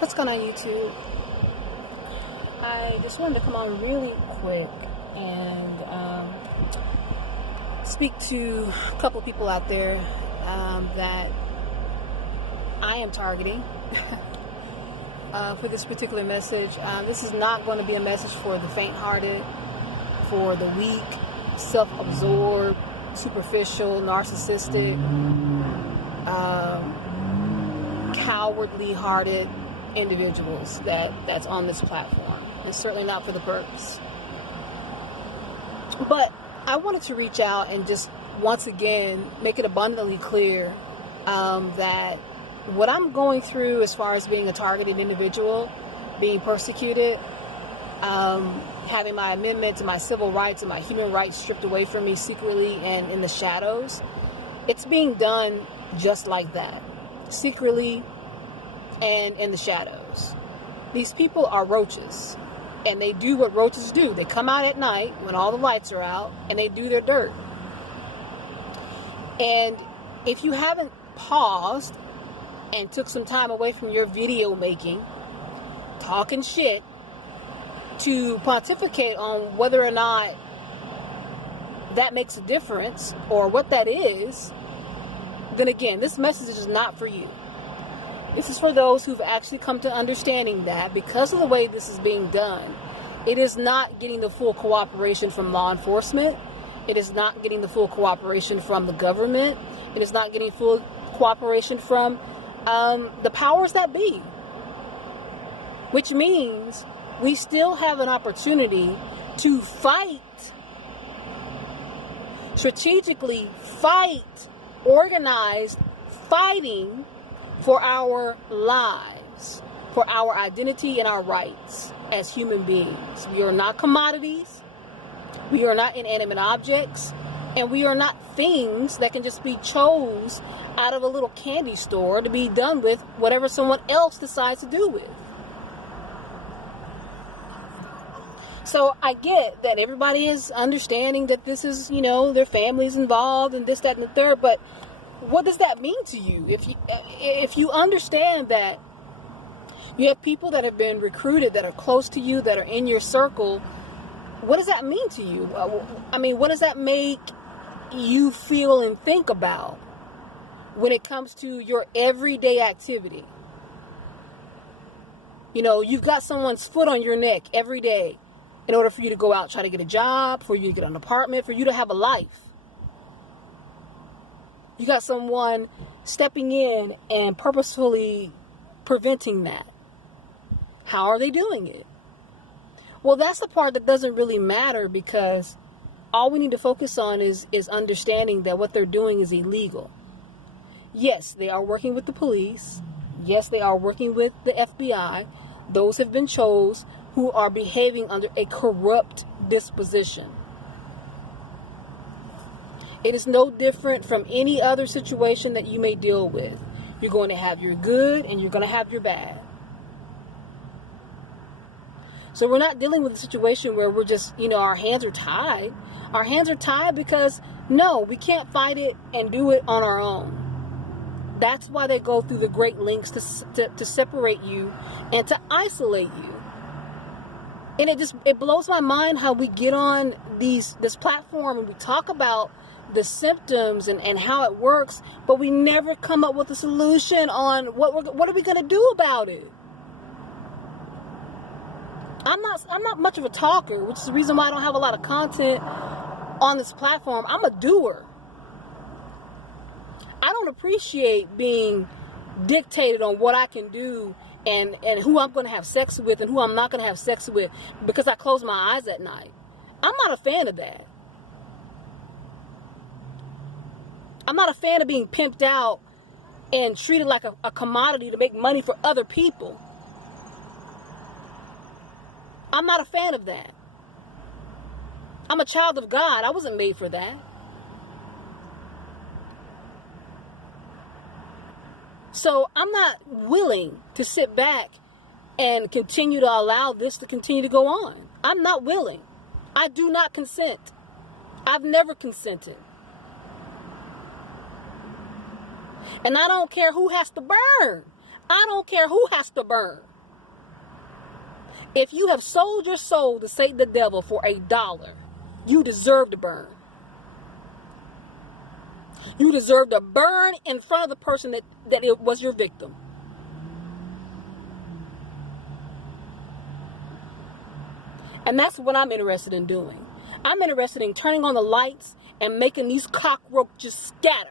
What's going on, YouTube? I just wanted to come on really quick and speak to a couple people out there that I am targeting for this particular message. This is not going to be a message for the faint-hearted, for the weak, self-absorbed, superficial, narcissistic, cowardly-hearted individuals that's on this platform, and certainly not for the purpose. But I wanted to reach out and just once again make it abundantly clear that what I'm going through as far as being a targeted individual, being persecuted, having my amendments and my civil rights and my human rights stripped away from me secretly and in the shadows, it's being done just like that, secretly and in the shadows. These people are roaches, and they do what roaches do. They come out at night when all the lights are out and they do their dirt. And if you haven't paused and took some time away from your video making, talking shit, to pontificate on whether or not that makes a difference or what that is, then again, this message is not for you. This is for those who've actually come to understanding that because of the way this is being done, it is not getting the full cooperation from law enforcement. It is not getting the full cooperation from the government. It is not getting full cooperation from the powers that be. Which means we still have an opportunity to fight, strategically fight, organized fighting for our lives, for our identity and our rights as human beings. We are not commodities. We are not inanimate objects. And we are not things that can just be chose out of a little candy store to be done with whatever someone else decides to do with. So I get that everybody is understanding that this is, their family's involved and this, that, and the third, but what does that mean to you? If you understand that you have people that have been recruited, that are close to you, that are in your circle, what does that mean to you? What does that make you feel and think about when it comes to your everyday activity? You've got someone's foot on your neck every day in order for you to go out, try to get a job, for you to get an apartment, for you to have a life. You got someone stepping in and purposefully preventing that. How are they doing it? Well, that's the part that doesn't really matter, because all we need to focus on is understanding that what they're doing is illegal. Yes, they are working with the police. Yes, they are working with the FBI. Those have been chose who are behaving under a corrupt disposition. It is no different from any other situation that you may deal with. You're going to have your good and you're going to have your bad. So we're not dealing with a situation where we're just, our hands are tied. Our hands are tied because, no, we can't fight it and do it on our own. That's why they go through the great lengths to separate you and to isolate you. And it blows my mind how we get on this platform and we talk about the symptoms and how it works, but we never come up with a solution on what are we going to do about it. I'm not much of a talker, which is the reason why I don't have a lot of content on this platform. I'm a doer. I don't appreciate being dictated on what I can do and who I'm going to have sex with and who I'm not going to have sex with because I close my eyes at night. I'm not a fan of that. I'm not a fan of being pimped out and treated like a commodity to make money for other people. I'm not a fan of that. I'm a child of God. I wasn't made for that. So I'm not willing to sit back and continue to allow this to continue to go on. I'm not willing. I do not consent. I've never consented. And I don't care who has to burn. I don't care who has to burn. If you have sold your soul to Satan the devil for $1, you deserve to burn. You deserve to burn in front of the person that it was your victim. And that's what I'm interested in doing. I'm interested in turning on the lights and making these cockroaches scatter.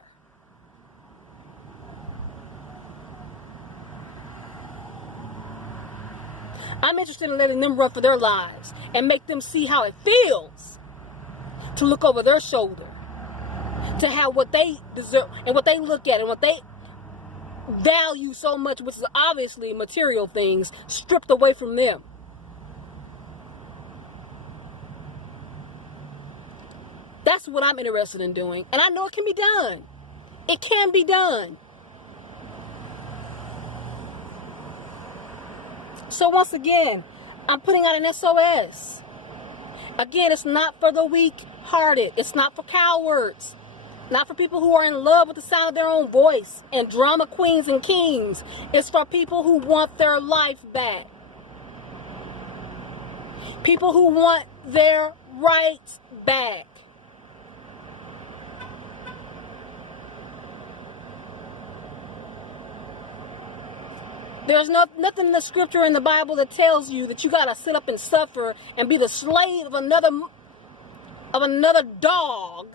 I'm interested in letting them run for their lives and make them see how it feels to look over their shoulder, to have what they deserve and what they look at and what they value so much, which is obviously material things, stripped away from them. That's what I'm interested in doing. And I know it can be done. It can be done. So once again, I'm putting out an SOS. Again, it's not for the weak-hearted. It's not for cowards. Not for people who are in love with the sound of their own voice and drama queens and kings. It's for people who want their life back. People who want their rights back. There's nothing in the scripture in the Bible that tells you that you got to sit up and suffer and be the slave of another dog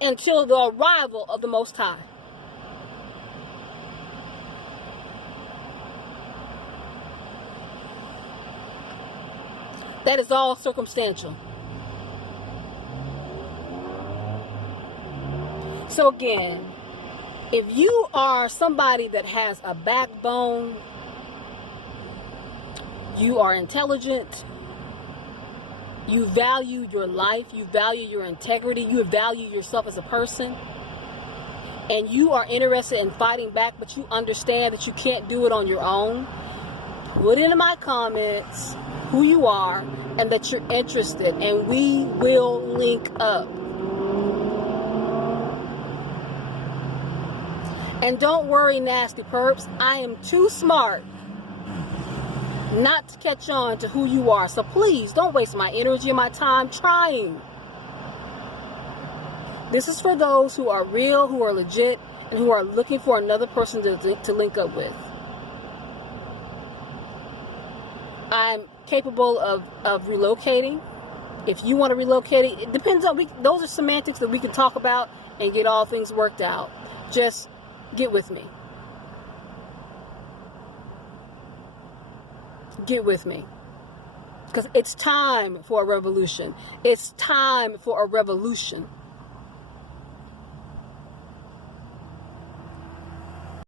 until the arrival of the Most High. That is all circumstantial. So again, if you are somebody that has a backbone, you are intelligent, you value your life, you value your integrity, you value yourself as a person, and you are interested in fighting back, but you understand that you can't do it on your own, put into my comments who you are and that you're interested, and we will link up. And don't worry, nasty perps, I am too smart not to catch on to who you are. So please don't waste my energy and my time trying. This is for those who are real, who are legit, and who are looking for another person to link up with. I'm capable of relocating. If you want to relocate, it depends on, those are semantics that we can talk about and get all things worked out. Just get with me. Get with me. Because it's time for a revolution. It's time for a revolution.